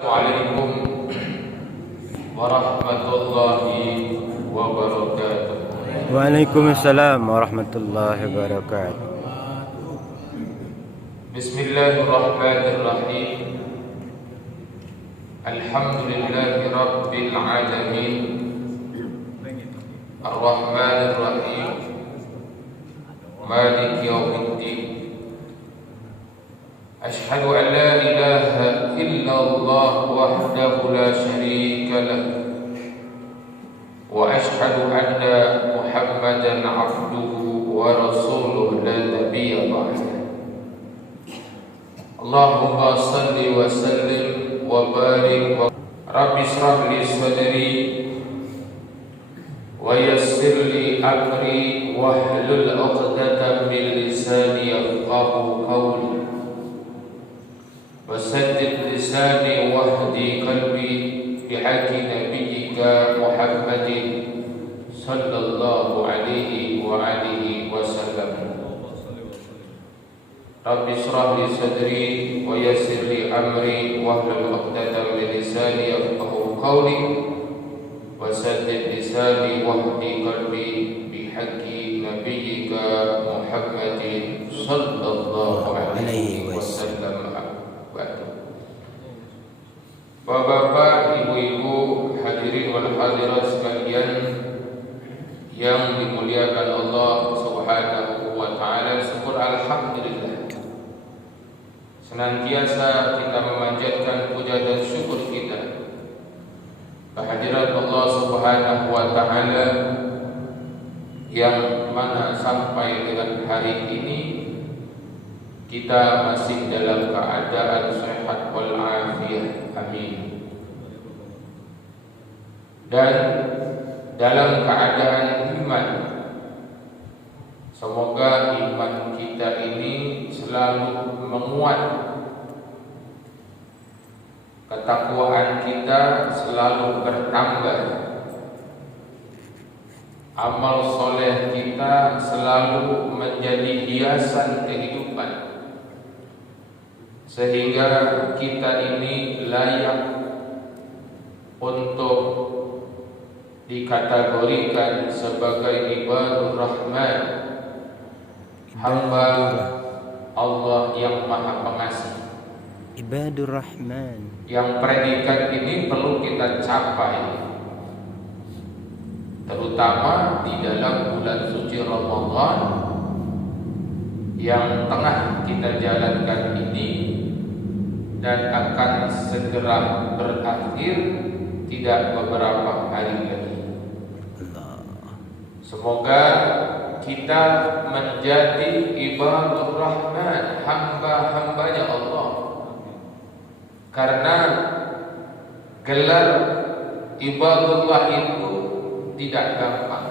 Assalamualaikum warahmatullahi wabarakatuh. Waalaikumsalam warahmatullahi wabarakatuh. Bismillahirrahmanirrahim. Alhamdulillahi rabbil alamin. Ar-Rahmanir Rahim. Maliki yaumiddin. Ashhadu an la ilaha illallah wahdahu la syarika lah. Wa ashhadu anna Muhammadan abduhu wa rasuluhu la nabiyya ba'dah. Allahumma salli wa sallim wa barik wa Rabbi shrah li sadri wa yassir li amri wahlul 'uqdatam min lisani yafqahu qawli wasaddid lisani wahdi qalbi bihaqi nabiyyika Muhammadin sallallahu alaihi wa alihi wasallam. Rabbi shrah li sadri wa yassir li amri wahlul 'uqdatam min lisani yafqahu qawli wasaddid lisani wahdi qalbi bihaqi nabiyyika Muhammadin sallallahu alaihi wasallam. Bapak-bapak, ibu-ibu, hadirin wal hadirat sekalian yang dimuliakan Allah Subhanahu wa taala, syukur alhamdulillah. Senantiasa kita memanjatkan puja dan syukur kita kehadirat Allah Subhanahu wa taala yang mana sampai dengan hari ini kita masih dalam keadaan sehat wal afiyah, amin. Dan dalam keadaan iman, semoga iman kita ini selalu menguat, ketakwaan kita selalu bertambah, amal soleh kita selalu menjadi hiasan kehidupan, sehingga kita ini layak untuk dikategorikan sebagai ibadur rahman, hamba Allah yang maha pengasih. Ibadur Rahman. Yang predikat ini perlu kita capai, terutama di dalam bulan suci Ramadan yang tengah kita jalankan ini dan akan segera berakhir tidak beberapa hari lagi. Semoga kita menjadi ibadur rahman, hamba-hambanya Allah. Karena gelar ibadullah itu tidak gampang.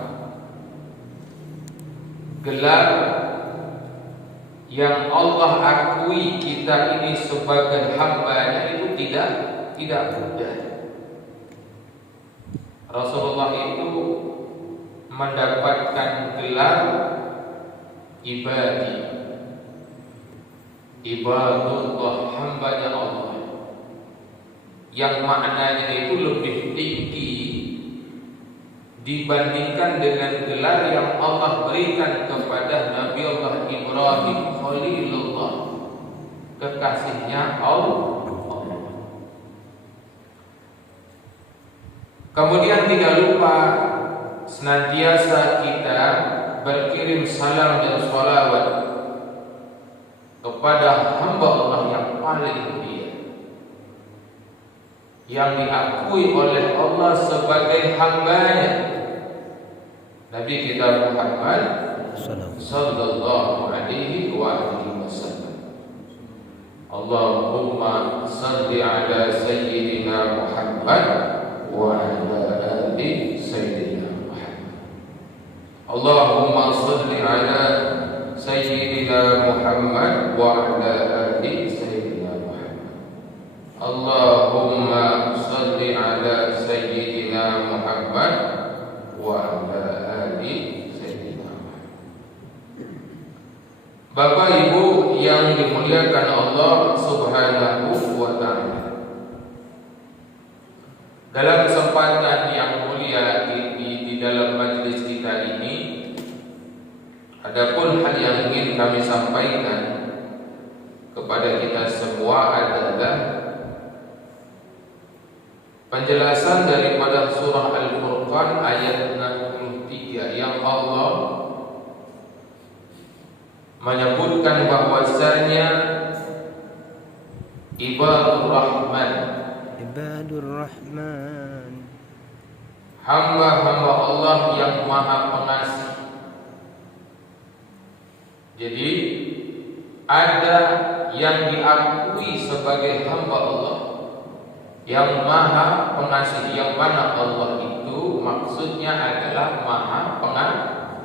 Gelar yang Allah akui kita ini sebagai hambanya itu tidak mudah. Rasulullah itu mendapatkan gelar ibadullah, hambanya Allah, yang maknanya itu lebih tinggi dibandingkan dengan gelar yang Allah berikan kepada Nabi Allah Ibrahim Khalilullah, kekasihnya Allah. Kemudian tidak lupa senantiasa kita berkirim salam dan sholawat kepada hamba Allah yang paling mulia, yang diakui oleh Allah sebagai hambanya, Nabi kita Muhammad sallallahu alaihi wasallam. Allahumma salli ala sayyidina Muhammad wa ala ali sayyidina Muhammad. Allahumma salli ala sayyidina Muhammad wa ala ali sayyidina Muhammad. Allahumma salli ala sayyidina Muhammad wa ala ali sayyidina Muhammad. Bapak Ibu, 'yang dimuliakan Allah Subhanahu wa taala. Dalam kesempatan yang mulia di dalam majelis kita ini, adapun hal yang ingin kami sampaikan kepada kita semua adalah penjelasan daripada surah Al-Furqan ayat 63 yang Allah menyebutkan bahwasanya ibadur rahman, hamba-hamba Allah yang maha pengasih. Jadi ada yang diakui sebagai hamba Allah yang maha pengasih, yang mana Allah itu maksudnya adalah maha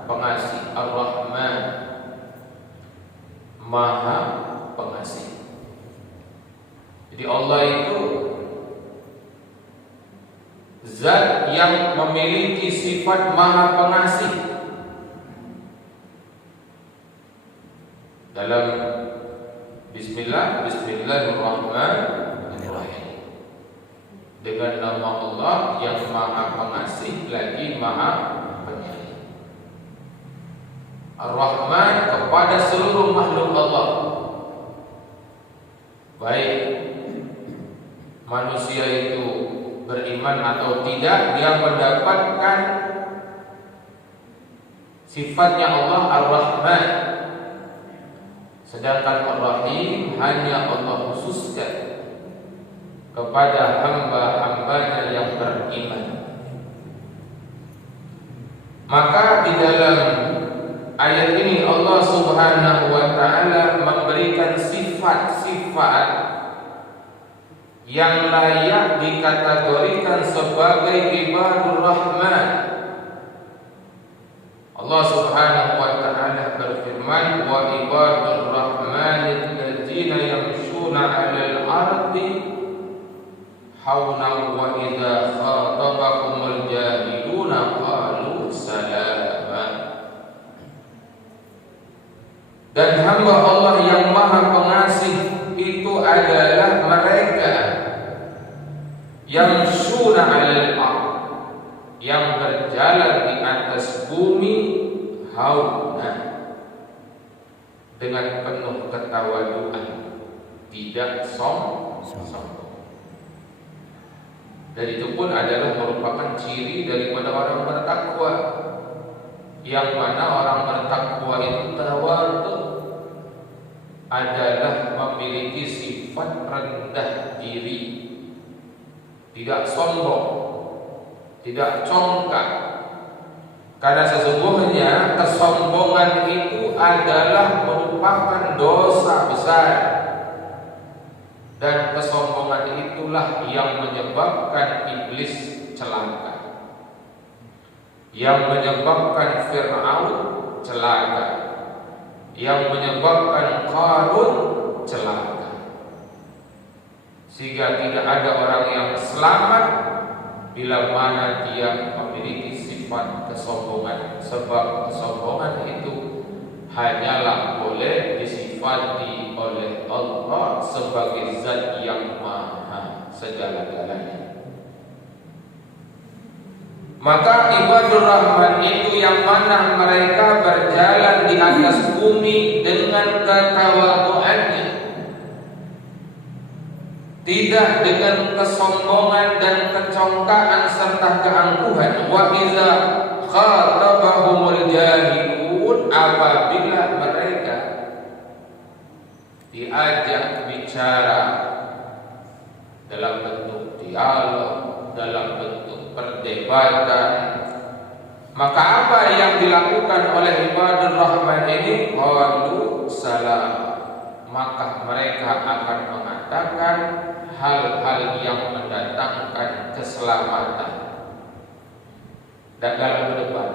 pengasih, Ar-Rahman, maha pengasih. Jadi Allah itu zat yang memiliki sifat maha pengasih. Dalam Bismillahirrahmanirrahim, dengan nama Allah yang maha pengasih lagi maha penyayang. Ar-Rahman kepada seluruh makhluk Allah, baik manusia itu beriman atau tidak, dia mendapatkan sifatnya Allah Ar-Rahman. Sedangkan Ar-Rahim hanya Allah khususkan kepada hamba-hambanya yang beriman. Maka di dalam ayat ini Allah Subhanahu wa ta'ala memberikan sifat-sifat yang layak dikategorikan sebagai ibadur rahman. Allah Subhanahu wa ta'ala berfirman, wa ibadur rahmanil ladzina yamshuna 'alal ardi hauna wa idza khatabahumul jahiluna qalu salama. Dan hamba Allah yang maha pengasih itu adalah mereka yang yamshuna 'alal ardh, yang berjalan di atas bumi hauna, dengan penuh ketawaduan, tidak sombong. Dan itu pun adalah merupakan ciri daripada orang bertakwa, yang mana orang bertakwa itu tawadhu, adalah memiliki sifat rendah diri, tidak sombong, tidak congkak. Karena sesungguhnya kesombongan itu adalah merupakan dosa besar, dan kesombongan itulah yang menyebabkan iblis celaka, yang menyebabkan Fir'aun celaka, yang menyebabkan Qarun celaka. Sehingga tidak ada orang yang selamat bila mana dia memiliki sifat kesombongan, sebab kesombongan itu hanyalah boleh disifati oleh Allah sebagai zat yang maha segala-galanya. Maka ibadur rahman itu yang mana mereka berjalan di atas bumi dengan ketawaduannya, tidak dengan kesombongan dan kecongkaan serta keangkuhan. Wa idza khatabahumul jahilun, apabila mereka diajak bicara dalam bentuk dialog, dalam bentuk perdebatan, maka apa yang dilakukan oleh ibadur rahman ini? Qalu salam, maka mereka akan mengatakan hal-hal yang mendatangkan keselamatan. Dan dalam berdebat,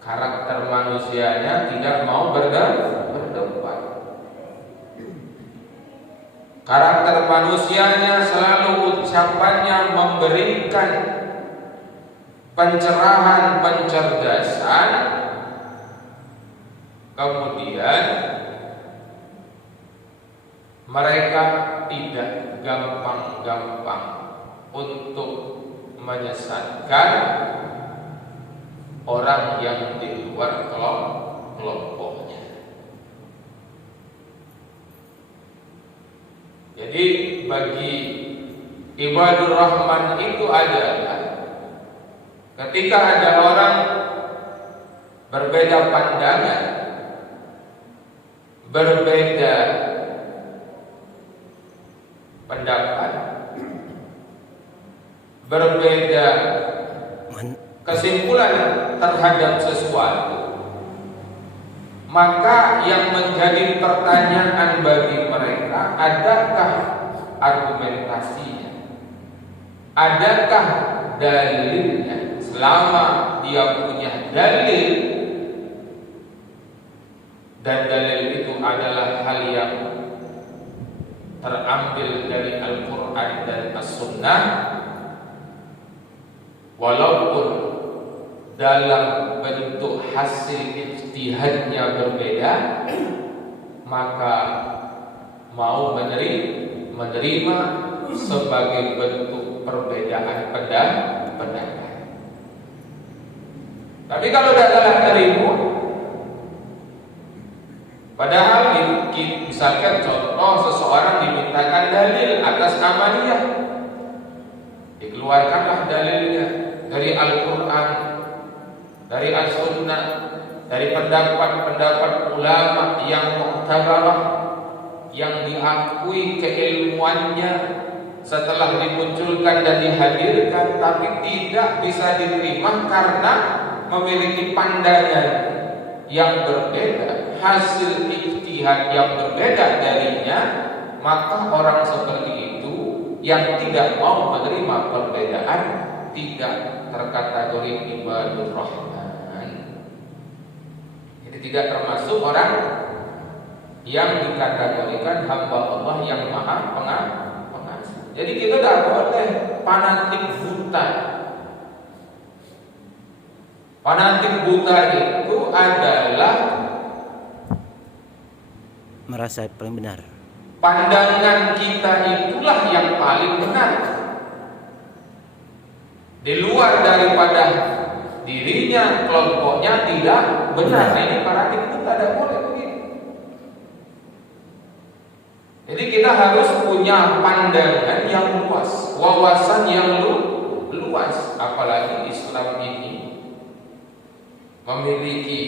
karakter manusianya tidak mau berdebat. Karakter manusianya selalu ucapannya memberikan pencerahan, pencerdasan. Kemudian mereka tidak gampang-gampang untuk menyesatkan orang yang di luar kelompoknya. Jadi bagi ibadur rahman itu adalah ketika ada orang berbeda pandangan, berbeda pendapat, berbeda kesimpulan terhadap sesuatu, maka yang menjadi pertanyaan bagi mereka, adakah argumentasinya, adakah dalilnya? Selama dia punya dalil, dan dalil itu adalah hal yang terambil dari Al-Quran dan As-Sunnah, walaupun dalam bentuk hasil ijtihadnya berbeda, maka mau menerima sebagai bentuk perbedaan pendapat. Tapi kalau tidak terima, padahal misalkan contoh seseorang dimintakan dalil atas amaliyah, dikeluarkanlah dalilnya dari Al-Quran, dari As-Sunnah, dari pendapat-pendapat ulama yang mu'tabarah, yang diakui keilmuannya setelah dimunculkan dan dihadirkan, tapi tidak bisa diterima karena memiliki pandangan yang berbeda, hasil ijtihad yang berbeda darinya, maka orang seperti itu yang tidak mau menerima perbedaan tidak terkategori ibadur rahman. Jadi tidak termasuk orang yang dikategorikan hamba Allah yang maha pengasih. Jadi kita tidak boleh fanatik buta. Fanatik buta itu adalah merasa paling benar. Pandangan kita itulah yang paling benar. Di luar daripada dirinya, kelompoknya tidak benar. Nah, ini fanatik buta, tidak boleh begitu. Jadi kita harus punya pandangan yang luas, wawasan yang luas. Apalagi Islam ini memiliki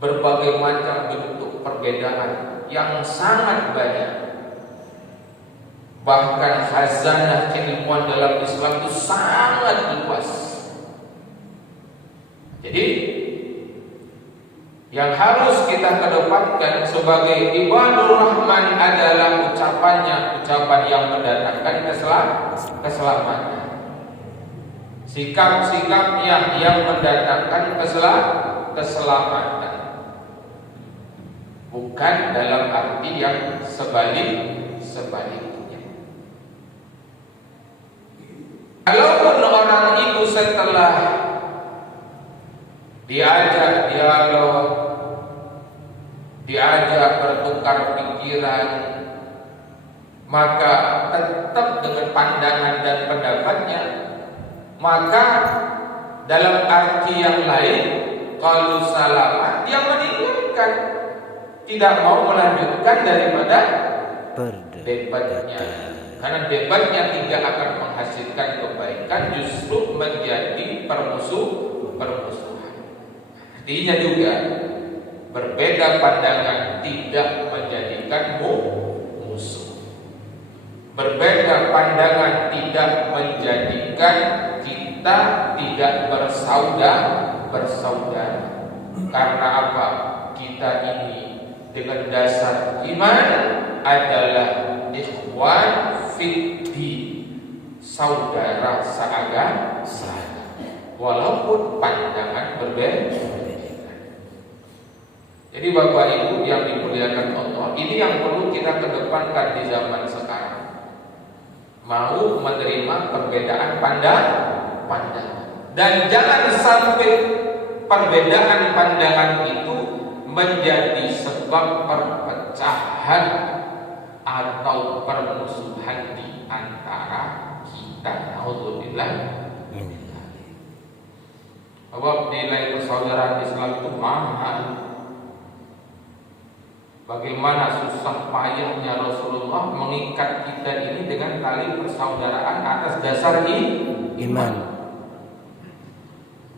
berbagai macam bentuk perbedaan yang sangat banyak. Bahkan khazanah keilmuan dalam Islam itu sangat luas. Jadi yang harus kita kedepankan sebagai ibadur rahman adalah ucapan yang mendatangkan keselamatan. Sikap-sikapnya yang mendatangkan keselamatan, bukan dalam arti yang sebaliknya. Kalaupun orang itu setelah diajak dialog, diajak bertukar pikiran, maka tetap dengan pandangan dan pendapatnya, maka dalam arti yang lain, kalau salah dia meninggalkan, tidak mau melanjutkan daripada debatnya, karena debatnya tidak akan menghasilkan kebaikan, justru menjadi permusuhan. Artinya juga berbeda pandangan tidak menjadikan musuh. Berbeda pandangan tidak menjadikan kita tidak bersaudara. Karena apa? Kita ini dengan dasar iman adalah ikhwan fiddin, saudara seagama, walaupun pandangan berbeda. Jadi Bapak Ibu yang dimuliakan Allah, ini yang perlu kita kedepankan di zaman sekarang. Mau menerima perbedaan pandangan, dan jangan sampai perbedaan pandangan itu menjadi sebab perpecahan atau permusuhan di antara kita. Alhamdulillah. Bahwa nilai persaudaraan Islam itu mahal. Bagaimana susah payahnya Rasulullah mengikat kita ini dengan tali persaudaraan atas dasar iman.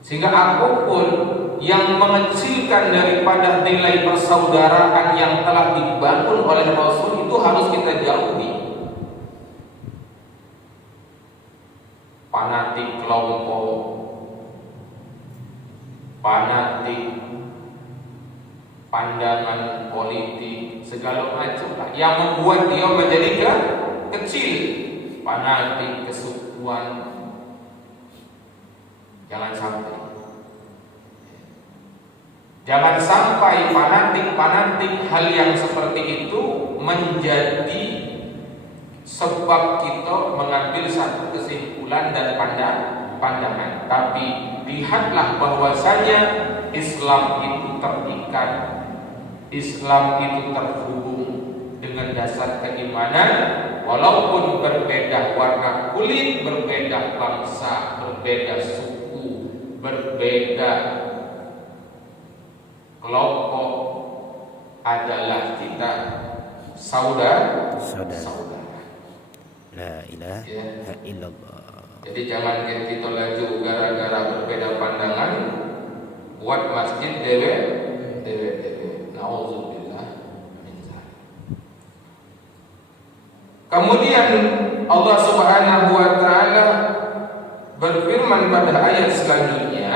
Sehingga apapun yang mengecilkan daripada nilai persaudaraan yang telah dibangun oleh Rasul itu harus kita jauhi. Fanatik kelompok, fanatik pandangan politik, segala macam lah yang membuat dia menjadi kecil, fanatik kesukuan. Jangan sampai fanatik hal yang seperti itu menjadi sebab kita mengambil satu kesimpulan dan pandangan. Tapi lihatlah bahwasanya Islam itu terikat, Islam itu terhubung dengan dasar keimanan, walaupun berbeda warna kulit, berbeda bangsa, berbeda suku, berbeda kelompok, adalah kita saudara. La ilaha illallah. Jadi jangan kita laju gara-gara berbeda pandangan buat masjid dewe. Nauzubillah min dzalik. Kemudian Allah Subhanahu wa taala berfirman pada ayat selanjutnya,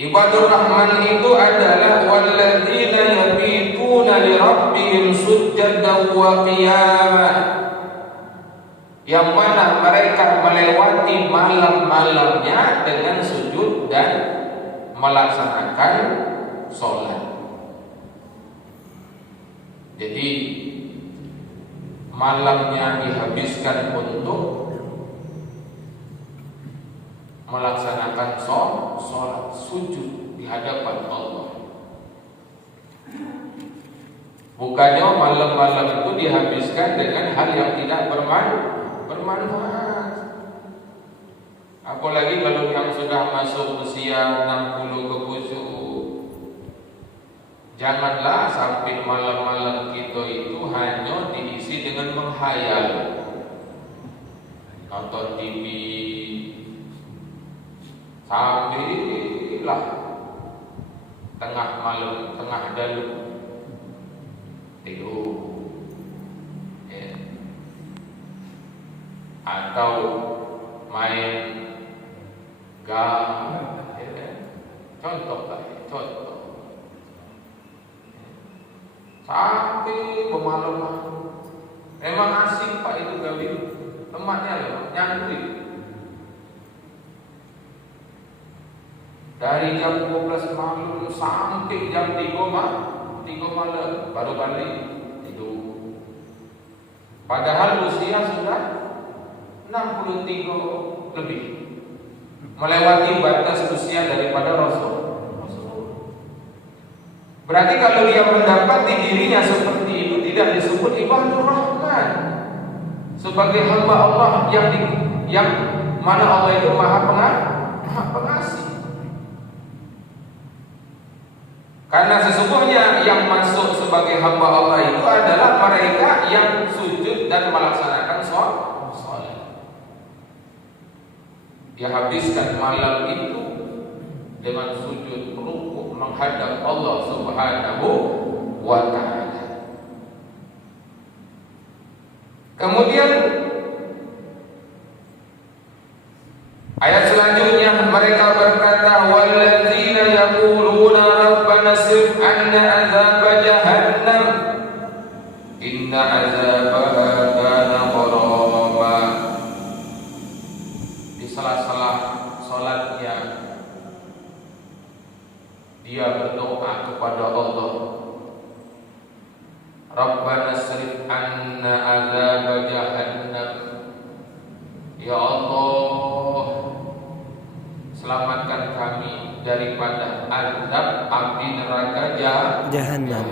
Ibadur Rahman itu adalah walladzina yabituna li rabbihim sujjadan wa qiyamah, yang mana mereka melewati malam-malamnya dengan sujud dan melaksanakan sholat. Jadi malamnya dihabiskan untuk melaksanakan sholat, sujud di hadapan Allah. Bukannya malam-malam itu dihabiskan dengan hal yang tidak bermanfaat. Apalagi kalau yang sudah masuk usia 60 ke khusyuk, janganlah sampai malam-malam kita itu hanya diisi dengan menghayal, nonton TV, sambillah tengah malam, tengah dalu tidur, ya. Atau main game, ya. Contoh sampai bermalam-malam. Memang asik Pak itu gawin, tempatnya loh, nyantri. Dari jam 12 malam sampai jam 3 malam baru balik tidur. Padahal usia sudah 63 lebih, melewati batas usia daripada Rasul. Berarti kalau dia mendapati dirinya seperti itu tidak disebut ibadur rahman, sebagai hamba Allah yang mana Allah itu maha pengasih. Karena sesungguhnya yang masuk sebagai hamba Allah itu adalah mereka yang sujud dan melaksanakan sholat. Dia habiskan malam itu dengan sujud rukuk menghadap Allah Subhanahu wa ta'ala. Kemudian ayat selanjutnya mereka berkata, walladzina yaquluna rabbana sirf 'anna 'adzab jahannam inna 'adzabaha kana gharama. Di sela-sela salatnya dia berdoa kepada Allah, Rabbana sirf 'anna 'adzab jahannam, ya Allah, selamatkan kami daripada azab api neraka jahannam.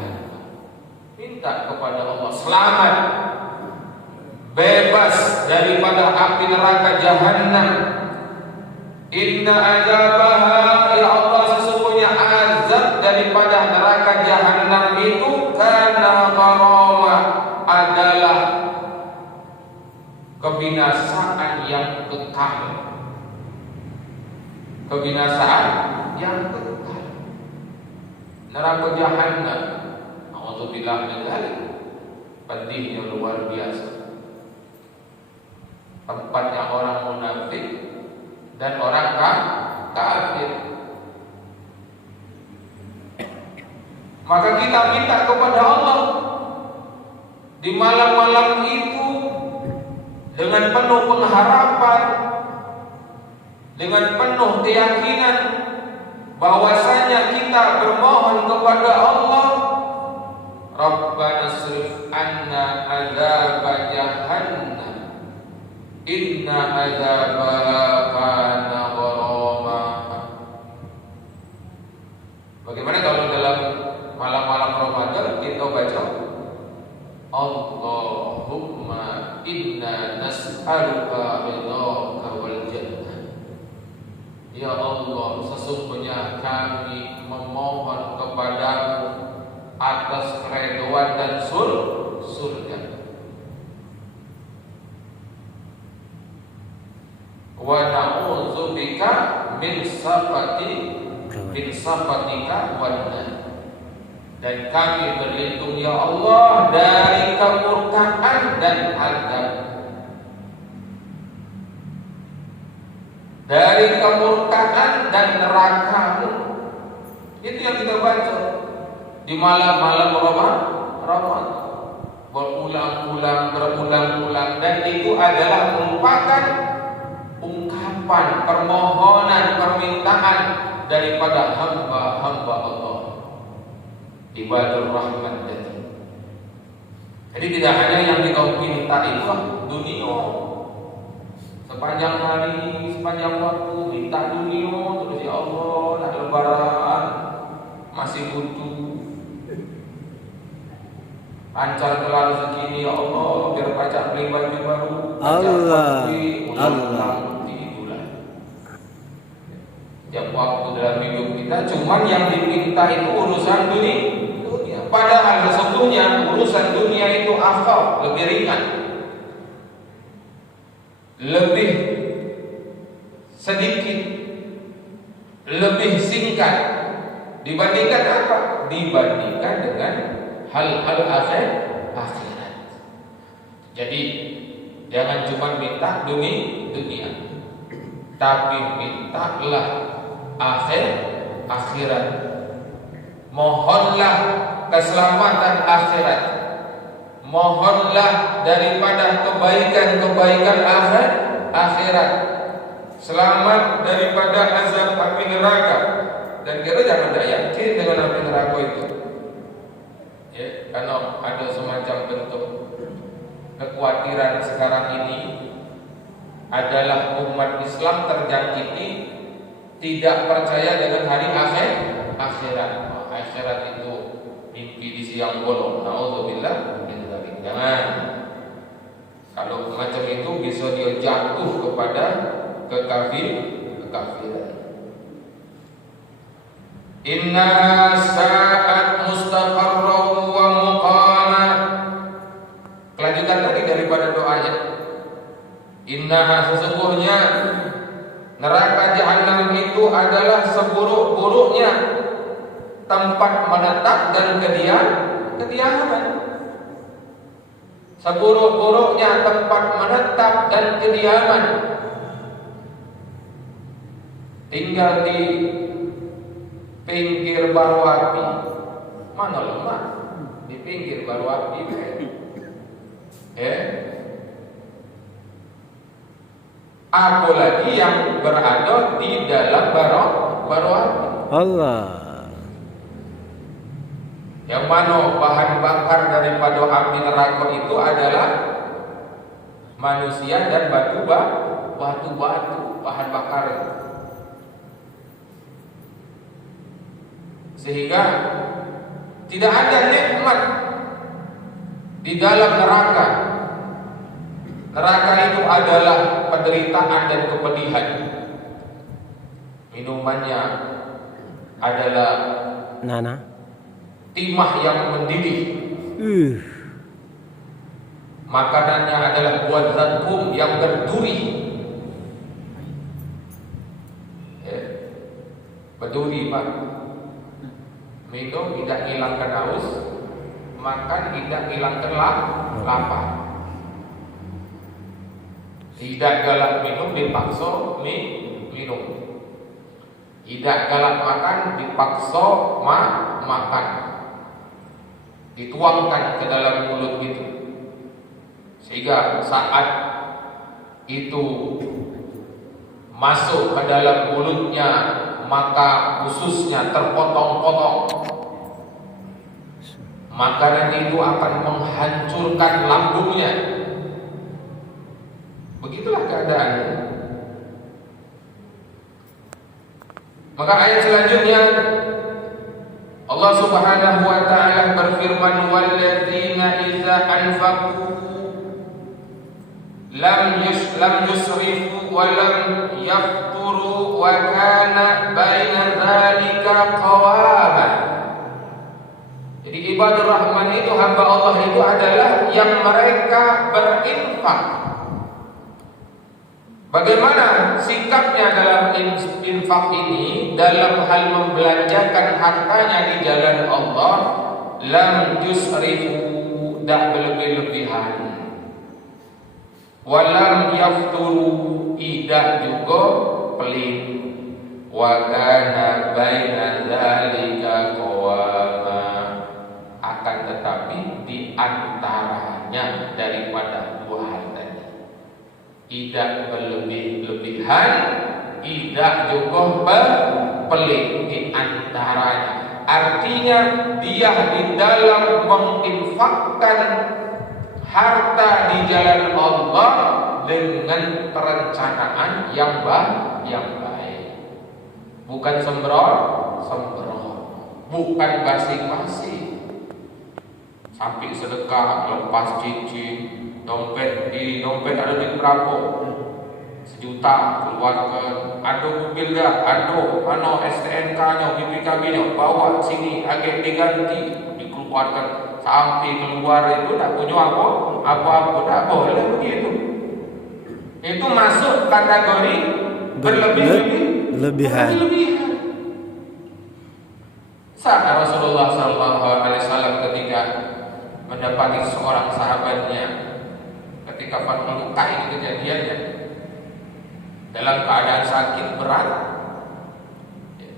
Minta minta kepada Allah selamat, bebas daripada api neraka Jahannam. Inna azabaha, ya Allah, sesungguhnya azab daripada neraka Jahannam itu kana gharama, adalah kebinasaan yang kekal. Kebinasaan yang kekal. Neraka Jahannam, a'udzubillah min dzalik, pedihnya luar biasa. Tempatnya orang munafik dan orang kafir. Maka kita minta kepada Allah di malam-malam itu dengan penuh pengharapan, dengan penuh keyakinan bahwasanya kita bermohon kepada Allah, Rabbana srif anna azab jahannam inna azabaha kana gharama. Bagaimana kalau dalam malam-malam Ramadan kita baca Allahumma inna nas'aluka ridhaka wal jannah. Ya Allah, sesungguhnya kami memohon kepadamu atas keridhaan dan surga. Wa na'udzubika min safatika wan nar. Dan kami berlindung ya Allah dari kemurkaan dan azab. Dari kemurkaan dan neraka-Mu. Itu yang kita baca di malam-malam Ramadan. Berulang-ulang, dan itu adalah merupakan ungkapan, permohonan, permintaan daripada hamba-hamba Allah, ibadur rahman tadi. Jadi tidak hanya yang kita minta itu dunia, sepanjang hari, sepanjang waktu minta dunia terus. Ya Allah, nak lebaran masih butuh, lancar kelar segini ya Allah, biar pacak beli baju baru. Allah. Tiap waktu dalam hidup kita cuman yang diminta itu urusan dunia. Padahal sesungguhnya urusan dunia itu akhaf, lebih ringan, lebih sedikit, lebih singkat dibandingkan apa? Dibandingkan dengan hal-hal akhirat. Jadi jangan cuma minta dunia, tapi mintalah akhirat. Mohonlah keselamatan akhirat. Mohonlah daripada kebaikan akhirat. Selamat daripada azab api neraka. Dan kita jangan tidak yakin dengan api neraka itu. Ya, karena ada semacam bentuk kekhawatiran sekarang ini adalah umat Islam terjangkiti tidak percaya dengan hari akhirat. Akhirat itu mimpi di siang bolong. Nauzubillah min dzalik. Jangan. Kalau macam itu bisa dia jatuh kepada kekafiran. Inna sa'at mustaqarran wa muqama. Kelanjutan tadi daripada doanya. Inna, sesungguhnya neraka Jahannam itu adalah seburuk-buruknya tempat menetap dan kediaman. Seburuk-buruknya tempat menetap dan kediaman. Tinggal di pinggir baru api. Mana lemah? Di pinggir baru api. Apalagi yang berada di dalam baru api. Allah. Yang mana bahan bakar daripada api neraka itu adalah manusia dan batu-batu bahan bakar. Sehingga tidak ada nikmat di dalam neraka. Neraka itu adalah penderitaan dan kepedihan. Minumannya adalah Nana. timah yang mendidih. Makanannya adalah buah zakum yang berduri. Berduri, Pak. Minum tidak hilangkan haus, makan tidak hilangkan lapar. Tidak galak minum dipaksa minum. Tidak galak makan dipaksa makan. Dituangkan ke dalam mulut itu. Sehingga saat itu masuk ke dalam mulutnya, maka ususnya terpotong-potong. Makanan itu akan menghancurkan lambungnya. Begitulah keadaannya. Maka ayat selanjutnya Allah Subhanahu wa taala berfirman, walladzina idza anfaqu lam yusrifu wa lam yafturu wa kana baina dzalika qawama. Jadi ibadur rahman itu, hamba Allah itu adalah yang mereka berinfak. Bagaimana sikapnya dalam infak ini, dalam hal membelanjakan hartanya di jalan Allah? Lam yusrifu, tak berlebih-lebihan. Walam yafturu, tidak juga pelit. Wa kana baina dzalika qawama, akan tetapi di antaranya daripada dua hal tadi, tidak berlebih-lebihan, tidak juga pelit, di antaranya. Artinya dia di dalam menginfakkan harta di jalan Allah dengan perencanaan yang baik, bukan sembrono, bukan basi-basi. Sampai sedekah lepas cincin, dompet ada duit berapa? 1 juta keluarkan. Ada mobil dah, ada mana STNK-nya, BPKB-nya, bawa sini agak diganti, dikeluarkan. Sampai keluar itu tak punya apa-apa, tak boleh begitu. Itu masuk kategori berlebihan. Saat Rasulullah SAW ketika mendapati seorang sahabatnya ketika melukai kejadiannya dalam keadaan sakit berat,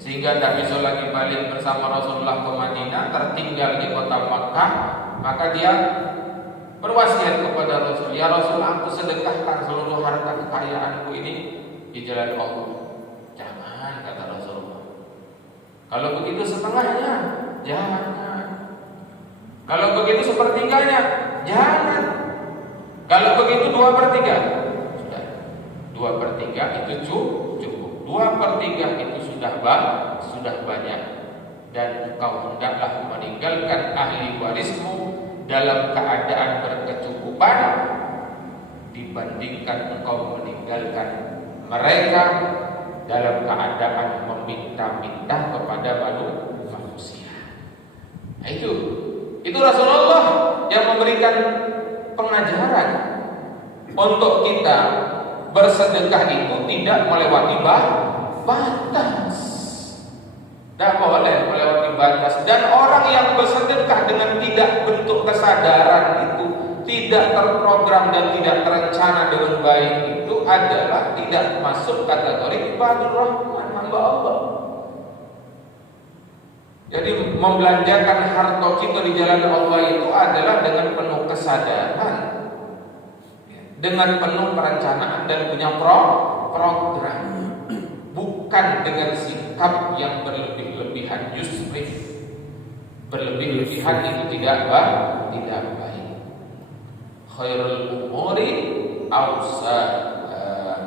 sehingga tidak bisa lagi balik bersama Rasulullah ke Madinah, tertinggal di kota Makkah, maka dia berwasiat kepada Rasul, ya Rasul, aku sedekahkan seluruh harta kekayaanku ini di jalan Allah. Jangan, kata Rasulullah. Kalau begitu setengahnya, jangan. Kalau begitu sepertiganya, jangan. Kalau begitu 2/3, sudah. 2/3 itu cukup. 2/3 itu sudah banyak. Dan engkau hendaklah meninggalkan ahli warismu dalam keadaan berkecukupan dibandingkan engkau meninggalkan mereka dalam keadaan meminta-minta kepada manusia. Nah, itu Rasulullah yang memberikan pengajaran untuk kita bersedekah itu tidak melewati batas. Tidak boleh melewati batas. Dan orang yang bersedekah dengan tidak bentuk kesadaran itu, tidak terprogram dan tidak terencana dengan baik, itu adalah tidak masuk kategori ibadur rahman, hamba Allah. Jadi membelanjakan harta kita di jalan Allah itu adalah dengan penuh kesadaran, dengan penuh perencanaan dan punya program, bukan dengan sikap yang berlebih-lebihan. Yusrif, berlebih-lebihan itu tidak baik. Khairul umuri awsa,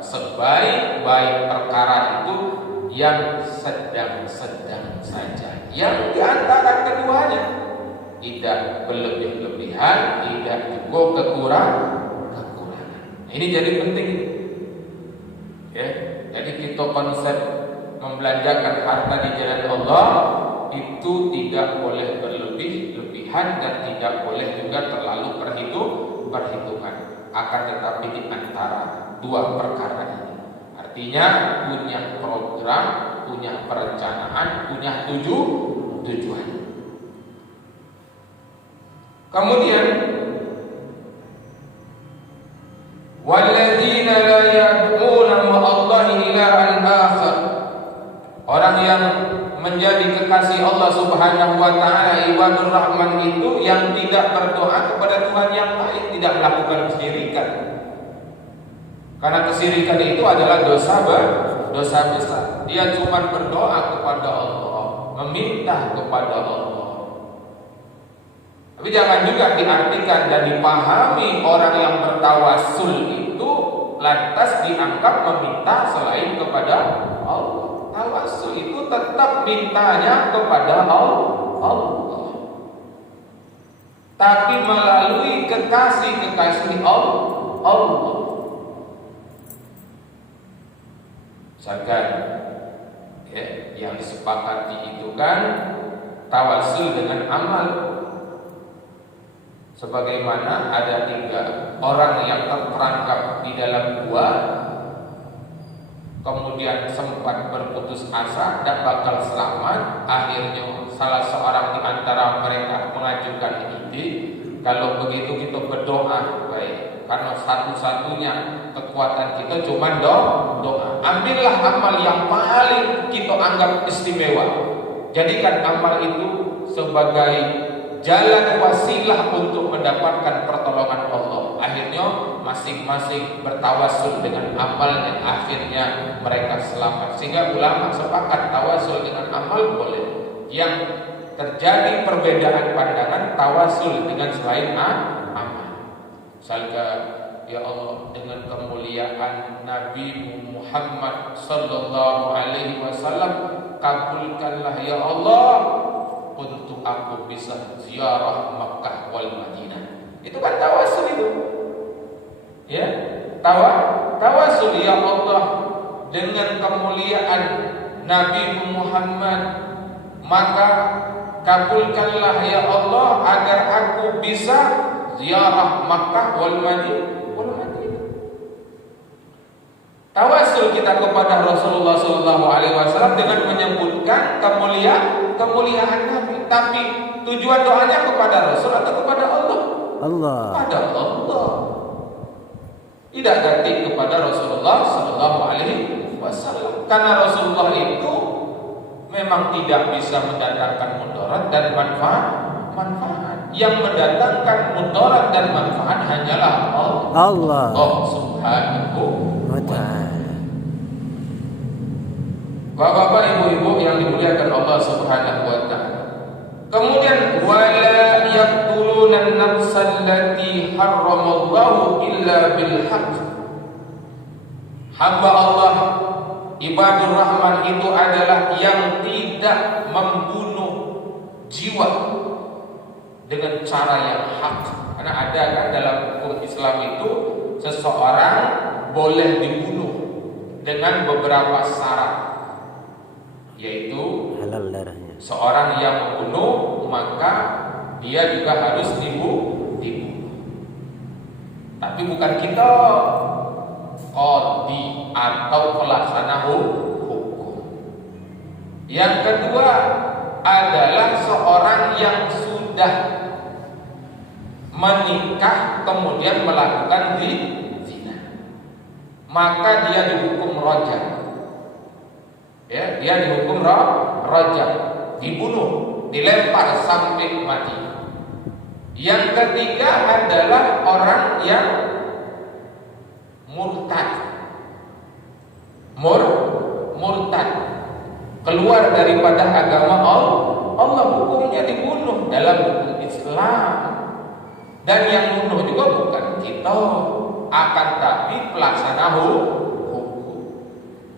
sebaik-baik perkara itu yang sedang-sedang saja, yang di antara keduanya, tidak berlebih-lebihan, tidak juga kekurangan. Ini jadi penting. Ya, jadi kita konsep membelanjakan harta di jalan Allah itu tidak boleh berlebih-lebihan dan tidak boleh juga terlalu perhitungan. Akan tetapi di antara dua perkara ini, artinya punya program, punya perencanaan, punya tujuan. Kemudian walladzina la yad'una ma'allahi ilahan akhar, orang yang menjadi kekasih Allah Subhanahu wa taala, ibadur rahman itu yang tidak berdoa kepada Tuhan yang lain, tidak melakukan kesyirikan. Karena kesyirikan itu adalah dosa besar. Dia cuma berdoa kepada Allah, meminta kepada Allah. Tapi jangan juga diartikan dan dipahami orang yang bertawassul itu lantas dianggap meminta selain kepada Allah. Tawassul itu tetap mintanya kepada Allah, tapi melalui kekasih Allah. Misalkan ya, yang disepakati itu kan tawassul dengan amal. Sebagaimana ada 3 orang yang terperangkap di dalam gua, kemudian sempat berputus asa dan bakal selamat. Akhirnya salah seorang di antara mereka mengajukan ide, kalau begitu kita berdoa baik, karena satu-satunya kekuatan kita cuma doa. Ambillah amal yang paling kita anggap istimewa, jadikan amal itu sebagai jalan wasilah untuk mendapatkan pertolongan Allah. Akhirnya masing-masing bertawassul dengan amal yang akhirnya mereka selamat. Sehingga ulama sepakat tawassul dengan amal boleh. Yang terjadi perbedaan pandangan tawassul dengan selain amal. Misalkan, ya Allah, dengan kemuliaan Nabi Muhammad sallallahu alaihi wasallam, kabulkanlah ya Allah untuk aku bisa ziarah Makkah wal Madinah. Itu kan tawassul itu. Ya, tawassul ya Allah, dengan kemuliaan Nabi Muhammad, maka kabulkanlah ya Allah agar aku bisa ziarah Makkah wal Madinah. Tawassul kita kepada Rasulullah SAW dengan menyebutkan kemuliaan Nabi, tapi tujuan doanya kepada Rasul atau kepada Allah? Kepada Allah. Tidak ganti kepada Rasulullah SAW, karena Rasulullah itu memang tidak bisa mendatangkan mudarat dan manfaat. Yang mendatangkan mudarat dan manfaat hanyalah Allah Subhanahu wa ta'ala. Bapak-bapak, ibu-ibu yang dimuliakan Allah Subhanahu wa ta'ala. Kemudian wala yaqtuluna an-nafsa allati harramallahu illa bil haqq. Hamba Allah ibadur rahman itu adalah yang tidak membunuh jiwa dengan cara yang hak. Karena ada kan dalam hukum Islam itu seseorang boleh dibunuh dengan beberapa syarat, yaitu halal darahnya. Seorang yang membunuh maka dia juga harus dibunuh. Tapi bukan kita qadhi atau pelaksana hukum. Yang kedua adalah seorang yang sudah menikah kemudian melakukan zina, maka dia dihukum rajam. Ya, dia dihukum rajam, dibunuh, dilempar sampai mati. Yang ketiga adalah orang yang murtad, keluar daripada agama Allah, hukumnya dibunuh dalam hukum Islam. Dan yang bunuh juga bukan kita, akan tapi pelaksana hukum.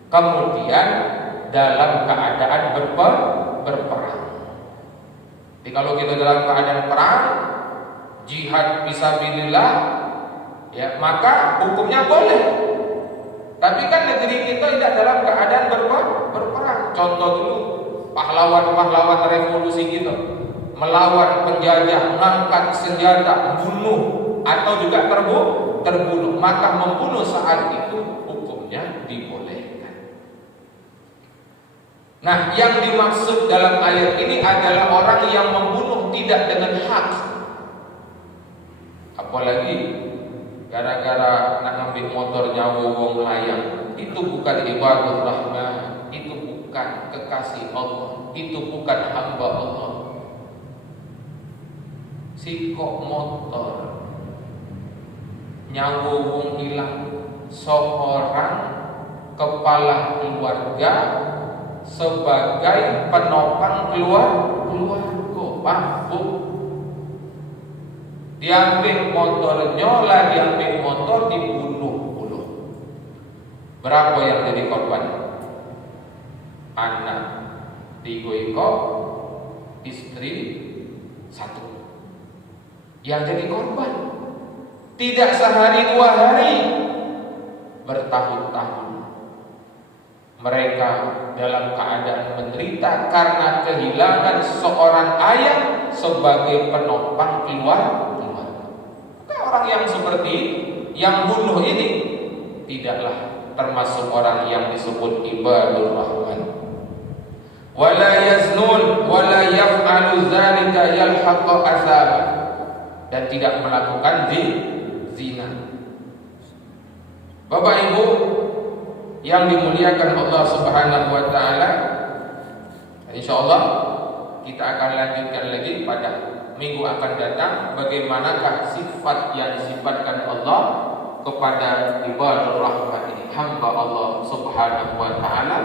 Kemudian dalam keadaan berperang. Jadi kalau kita dalam keadaan perang, jihad fisabilillah, ya maka hukumnya boleh. Tapi kan negeri kita tidak dalam keadaan berperang. Contoh dulu pahlawan-pahlawan revolusi kita melawan penjajah, mengangkat senjata, bunuh atau juga terbunuh. Maka membunuh saat itu hukumnya dibolehkan. Nah, yang dimaksud dalam ayat ini adalah orang yang membunuh tidak dengan hak. Apalagi gara-gara nak ngambil motor nyawa wong layang. Itu bukan ibadur rahman, itu bukan kekasih Allah, itu bukan hamba Allah. Sikok motor nyawa wong hilang, seorang kepala keluarga sebagai penopang keluarga, mabuk. Diambil motornya lah, diambil motor dibunuh. Berapa yang jadi korban? Anak 3 ekor, istri 1. Yang jadi korban tidak sehari 2 hari, bertahun-tahun. Mereka dalam keadaan menderita karena kehilangan seorang ayah sebagai penopang keluarga. Maka orang yang seperti yang bunuh ini tidaklah termasuk orang yang disebut ibadur rahman. Wala yaznun wala yaf'alu dzalika yalhaqu asab, dan tidak melakukan zina. Bapak Ibu yang dimuliakan Allah Subhanahu wa taala, insyaallah kita akan lanjutkan lagi pada minggu akan datang bagaimanakah sifat yang disifatkan Allah kepada ibadur rahman ini, hamba Allah Subhanahu wa taala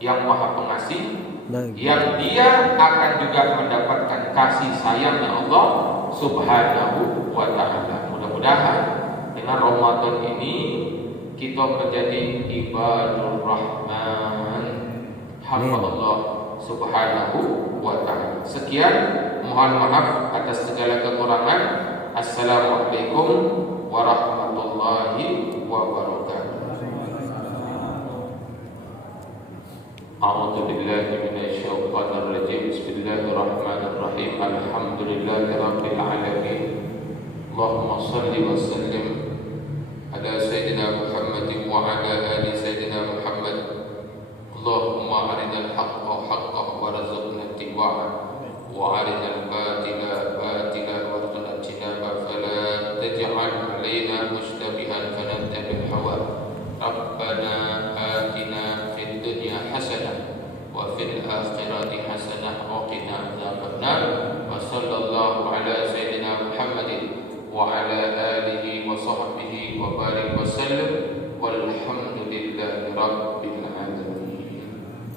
yang Maha Pengasih, yang dia akan juga mendapatkan kasih sayangnya Allah Subhanahu wa taala. Mudah-mudahan dengan Ramadan ini kita menjadi ibadur rahman, hamba Allah Subhanahu wa taala. Sekian, mohon maaf atas segala kekurangan. Assalamualaikum warahmatullahi wabarakatuh. A'udzu billahi minasyaitonir rajim. Bismillahirrahmanirrahim. Alhamdulillahirabbil alamin. Allahumma shalli wa sallim ala sayyidina Muhammadin wa ala ali sayyidina Muhammad. Allahumma arinal haqqa haqqan warzuqna ittiba'ah wa arinal batila batilan warzuqna ijtinabah, fala taj'al 'alaina mushtabihan fanattabi' hawa. Rabbana atina fid dunya hasanah wa fil akhirati hasanah wa qina adzabannar. Wa sallallahu ala sayyidina Muhammadin wa ala alihi wa sahbihi wa barik wa sallam. Walhamdulillahi rabbil